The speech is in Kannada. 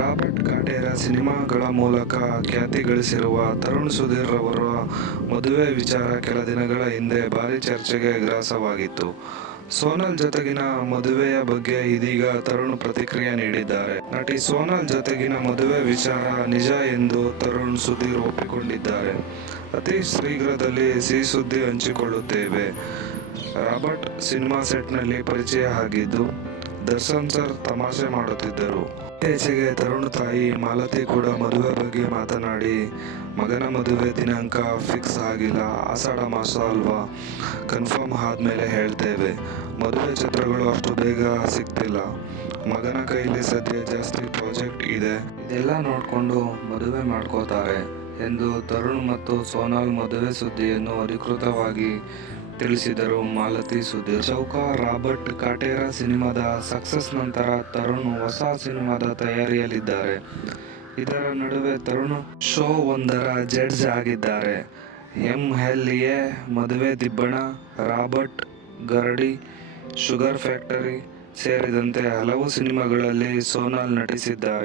ರಾಬರ್ಟ್ ಕಾಟೇರ ಸಿನಿಮಾಗಳ ಮೂಲಕ ಖ್ಯಾತಿ ಗಳಿಸಿರುವ ತರುಣ್ ಸುಧೀರ್ ರವರ ಮದುವೆ ವಿಚಾರ ಕೆಲ ದಿನಗಳ ಹಿಂದೆ ಭಾರೀ ಚರ್ಚೆಗೆ ಗ್ರಾಸವಾಗಿತ್ತು. ಸೋನಾಲ್ ಜೊತೆಗಿನ ಮದುವೆಯ ಬಗ್ಗೆ ಇದೀಗ ತರುಣ್ ಪ್ರತಿಕ್ರಿಯೆ ನೀಡಿದ್ದಾರೆ. ನಟಿ ಸೋನಾಲ್ ಜೊತೆಗಿನ ಮದುವೆ ವಿಚಾರ ನಿಜ ಎಂದು ತರುಣ್ ಸುಧೀರ್ ಒಪ್ಪಿಕೊಂಡಿದ್ದಾರೆ. ಅತಿ ಶೀಘ್ರದಲ್ಲಿ ಸಿಹಿ ಸುದ್ದಿ ಹಂಚಿಕೊಳ್ಳುತ್ತೇವೆ. ರಾಬರ್ಟ್ ಸಿನಿಮಾ ಸೆಟ್ನಲ್ಲಿ ಪರಿಚಯ ಆಗಿದ್ದು ದರ್ಶನ್ ಸರ್ ತಮಾಷೆ ಮಾಡುತ್ತಿದ್ದರು. ಇತ್ತೀಚೆಗೆ ತರುಣ್ ತಾಯಿ ಮಾಲತಿ ಕೂಡ ಮದುವೆ ಬಗ್ಗೆ ಮಾತನಾಡಿ, ಮಗನ ಮದುವೆ ದಿನಾಂಕ ಫಿಕ್ಸ್ ಆಗಿಲ್ಲ, ಆಷಾಢ ಮಾಸ ಅಲ್ವಾ, ಕನ್ಫರ್ಮ್ ಆದ್ಮೇಲೆ ಹೇಳ್ತೇವೆ. ಮದುವೆ ಚಿತ್ರಗಳು ಅಷ್ಟು ಬೇಗ ಸಿಗ್ತಿಲ್ಲ. ಮಗನ ಕೈಲಿ ಸದ್ಯ ಜಾಸ್ತಿ ಪ್ರಾಜೆಕ್ಟ್ ಇದೆ, ಇದೆಲ್ಲ ನೋಡ್ಕೊಂಡು ಮದುವೆ ಮಾಡ್ಕೋತಾರೆ ಎಂದು ತರುಣ್ ಮತ್ತು ಸೋನಾಲ್ ಮದುವೆ ಸುದ್ದಿಯನ್ನು ಅಧಿಕೃತವಾಗಿ ತಿಳಿಸಿದರು. ಮಾಲತಿ ಸುಧೀರ್ ಚೌಕ ರಾಬರ್ಟ್ ಕಾಟೇರ ಸಿನಿಮಾದ ಸಕ್ಸಸ್ ನಂತರ ತರುಣ್ ಹೊಸ ಸಿನಿಮಾದ ತಯಾರಿಯಲ್ಲಿದ್ದಾರೆ. ಇದರ ನಡುವೆ ತರುಣ್ ಶೋ ಒಂದರ ಜಡ್ಜ್ ಆಗಿದ್ದಾರೆ. MLA ಮದುವೆ ದಿಬ್ಬಣ, ರಾಬರ್ಟ್ ಗರಡಿ, ಶುಗರ್ ಫ್ಯಾಕ್ಟರಿ ಸೇರಿದಂತೆ ಹಲವು ಸಿನಿಮಾಗಳಲ್ಲಿ ಸೋನಾಲ್ ನಟಿಸಿದ್ದಾರೆ.